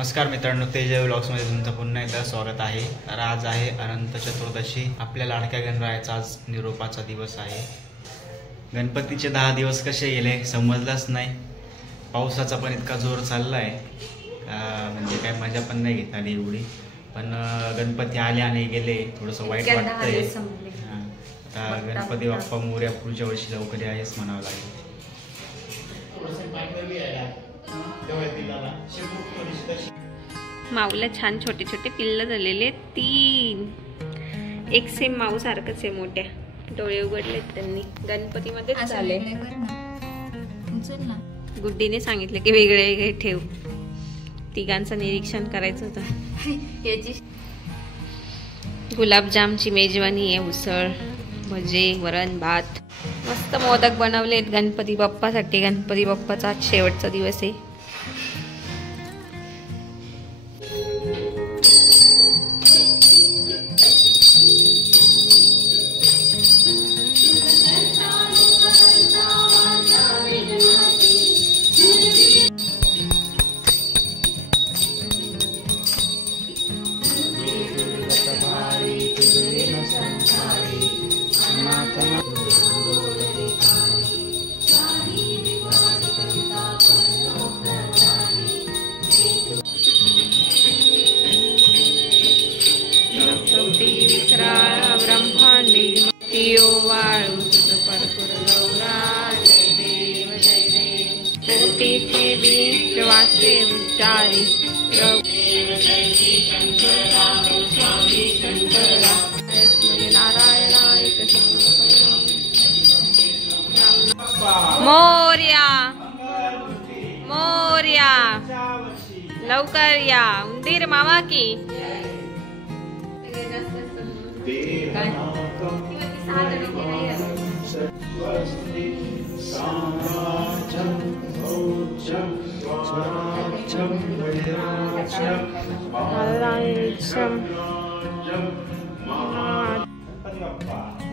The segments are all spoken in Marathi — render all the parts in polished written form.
नमस्कार मित्रांनो, तेज व्लॉग्समध्ये तुमचं पुन्हा एकदा स्वागत आहे। तर आज आहे अनंत चतुर्दशी। आपल्या लाडक्या गणरायाचा आज निरोपाचा दिवस आहे। गणपतीचे 10 दिवस कसे गेले समजलंच नाही। पावसाचा पण इतका जोर चाललाय म्हणजे काय मजा पण नाही घेत आली एवढी। पण गणपती आले आणि गेले, थोडंसं वाईट वाटतंय। आता गणपती बाप्पा मोरया, पुढच्या वर्षी लवकर यायच म्हणावं लागेल। माऊला छान छोटे छोटे पिल्ल झालेले 3, एक सेम माऊ सारखंच आहे। मोठ्या डोळे उघडलेत त्यांनी, गणपतीमध्ये झाले। गुड्डीने सांगितलं की वेगळे वेगळे ठेव, तिघांचं निरीक्षण करायचं होतं। गुलाबजामची मेजवानी आहे, उसळ, भजे, वरण भात, मस्त मोदक बनवलेत गणपती बाप्पासाठी। गणपती बाप्पाचा आज शेवटचा दिवस आहे। मोरया मोरया लवकर या, उंदीर मामा की।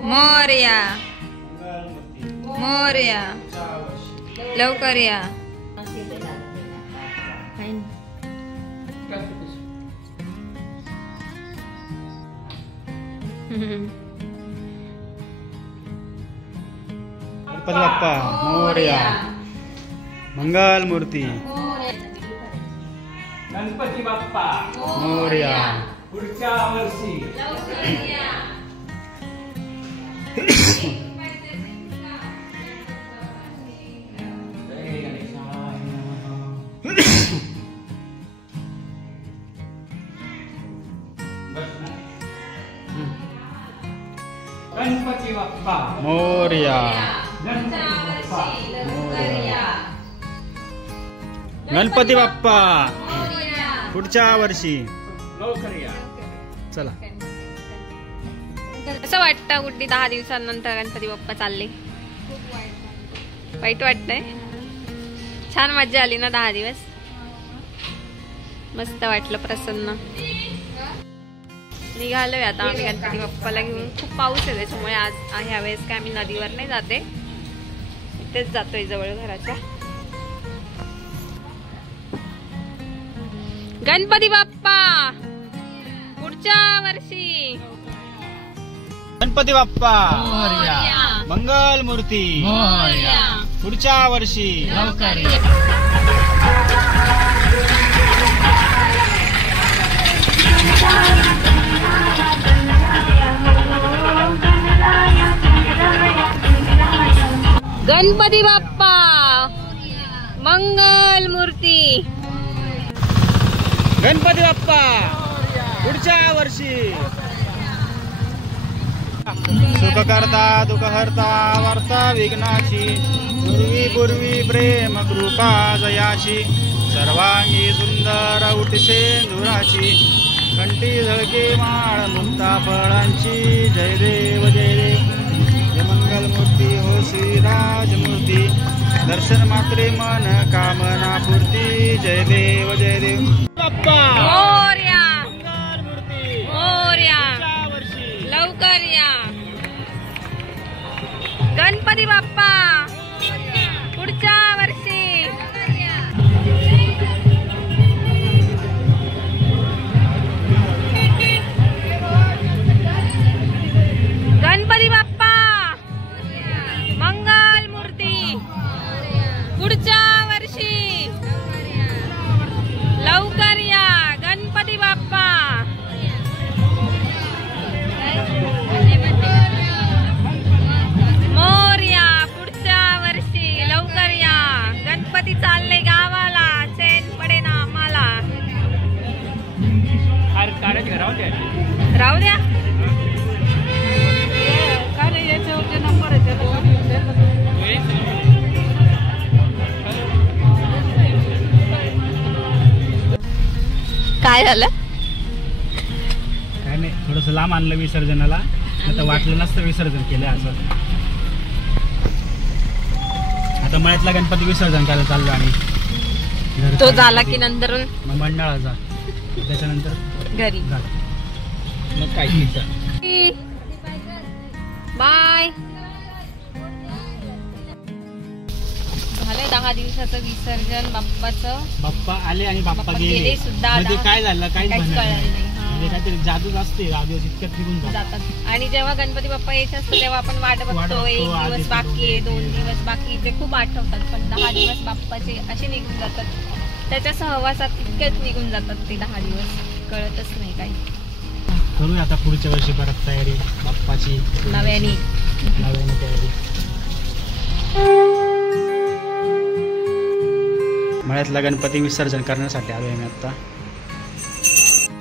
मोरया मोरया लवकर या। गणपती बाप्पा मोरया, मंगल मूर्ती। गणपती बाप्पा मोरया, पुढच्या वर्षी। गणपती बाप्पा मोरया, गणपती बाप्पा पुढच्या वर्षी लवकर या। चला, कसं वाटतं गुड्डी 10 दिवसांनंतर गणपती बाप्पा चालले? वाईट वाटतंय? छान मजा आली ना 10 दिवस? मस्त वाटलं, प्रसन्न। निघालोय आता आम्ही गणपती बाप्पाला घेऊन। खूप पाऊस आहे त्याच्यामुळे आज ह्या वेळेस काय आम्ही नदीवर नाही जाते, इथेच जातोय जवळ घराच्या। गणपती बाप्पा पुढच्या वर्षी। गणपती बाप्पा मोरया, मंगल मूर्ती मोरया, पुढच्या वर्षी लवकर या। गणपती बाप्पा मंगल मूर्ती। गणपती बाप्पा पुढच्या वर्षी। सुख करता दुःख हरता, वार्ता विघ्नाची, पूर्वी पूर्वी प्रेम कृपा जयाची, सर्वांगी सुंदर उठसे धुराची, कंठी झळके माळ मुक्ता फळांची। जय देव जय देव, जय मंगल मूर्ती हो श्रीराजमूर्ती, दर्शन मात्रे मन कामना पूर्ती। जय देव जय देव बाप्पा मोरया, मंगल मूर्ती मोरया लवकर या। गणपती बाप्पा पुढच्या वर्षी। काढायची घरावर द्या. राहू द्या. काय नाही याच्यावरचे नंबर आहे त्याला काय झालं? काय नाही, थोडस लांब आणलं विसर्जनाला. आता वाटलं नसतं विसर्जन केलं असं. आता मळ्यातला गणपती विसर्जन करायला चाललो आणि तो झाला की नंतर मग मंडळाचा, त्याच्यानंतर घरी. मग काय बाय. झालंय 10 दिवसाचं विसर्जन बाप्पाचं. बाप्पा आले आणि बाप्पा बाप्पा गेले. गेले सुद्धा. म्हणजे काय झालं काहीच काहीच म्हणणार कळलं नाही. नाही. म्हणजे काहीतरी जादूच असते, 10 दिवस इतक्यात निघून जातात. आणि जेव्हा गणपती बाप्पा यायचे असतं तेव्हा आपण वाट बघतो. 1 दिवस बाकी आहे, 2 दिवस बाकी, ते खूप आठवतात. पण 10 दिवस बाप्पाचे असे निघून जातात. त्याच्या सहवासात इतक्यात निघून जातात ते 10 दिवस, कळतच नाही काही. करूया आता पुढच्या वर्षी परत तयारी बाप्पाची नव्याने तयारी. मळ्यातला गणपती विसर्जन करण्यासाठी आलोय मी आता.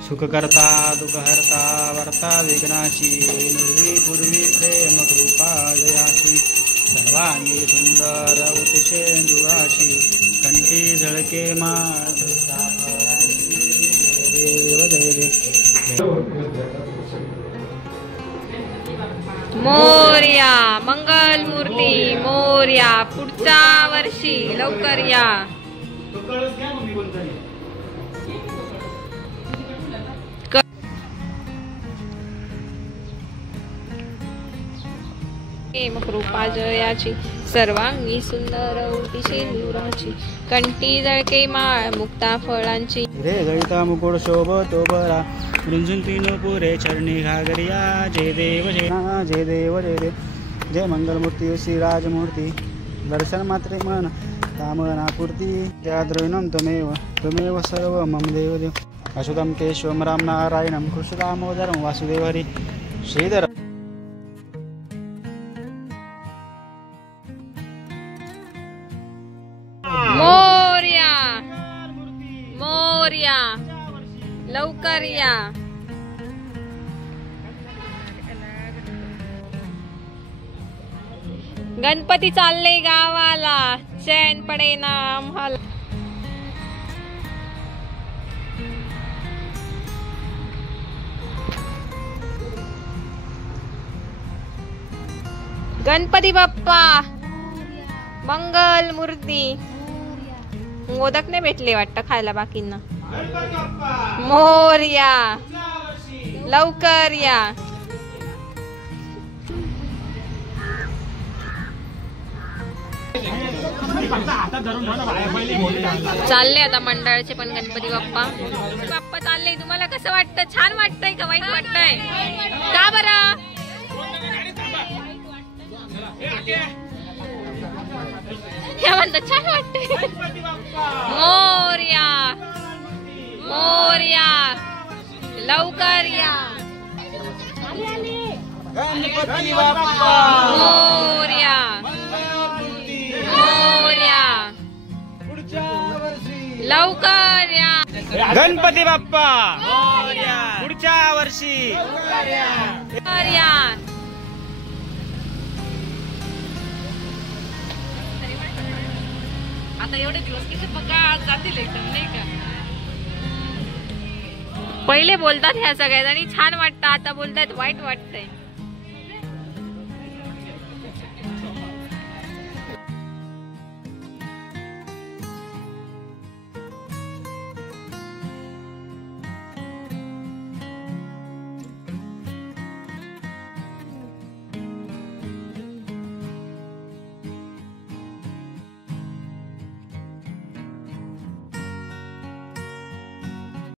सुख करता दुःख हरता वर्ता विघ्नाची, नुर्वी पूर्वी प्रेम कृपा जयाची, सर्वांगी सुंदर उतिशे दुराची, कंठी झळके देव देव. मोरया मंगल मूर्ती मोरया. पुढच्या वर्षी लवकर या. कृपा जयाची, सर्वांगी सुंदर उटीशी निवराची, कंठी जळके माळ मुक्ता फळांची, रे जळिता मुकुट शोभतो बरा, रुंजून तीन पुरे चरणी घागरिया. जय देव जय जय देव जय देव. जय मंगलमूर्ती श्री राजमूर्ती, दर्शन मात्रे मन कामनापूर्ती. त्या द्रविणम त्वमेव सर्व मम देव देव. अच्युतम केशवम राम नारायणम कृष्ण दामोदरम वासुदेव हरी श्रीधर. मोरया मोरया लवकर या. गणपती चालले गावाला, चैन पडे ना आम्हाला. गणपती बाप्पा मंगल मूर्ती. मोदक नाही भेटले वाटतं खायला बाकींना. मोरया लवकर या. चालले आता मंडळाचे पण गणपती बाप्पा. बाप्पा चालले. तुम्हाला कसं वाटतं? छान वाटतंय का वाईट वाटतंय? का बरं? क्या म्हणतात? छान वाटतंय. मोरया मोरया लवकर या. गणपती बाप्पा मोरया मोरया लवकर या. गणपती बाप्पा पुढच्या वर्षी. लवकर या. आता एवढे दिवस कसे बघा जातील एकदम नाही का. पहिले बोलतात ह्या सगळ्यात आणि छान वाटतं, आता बोलतात वाईट वाटतंय.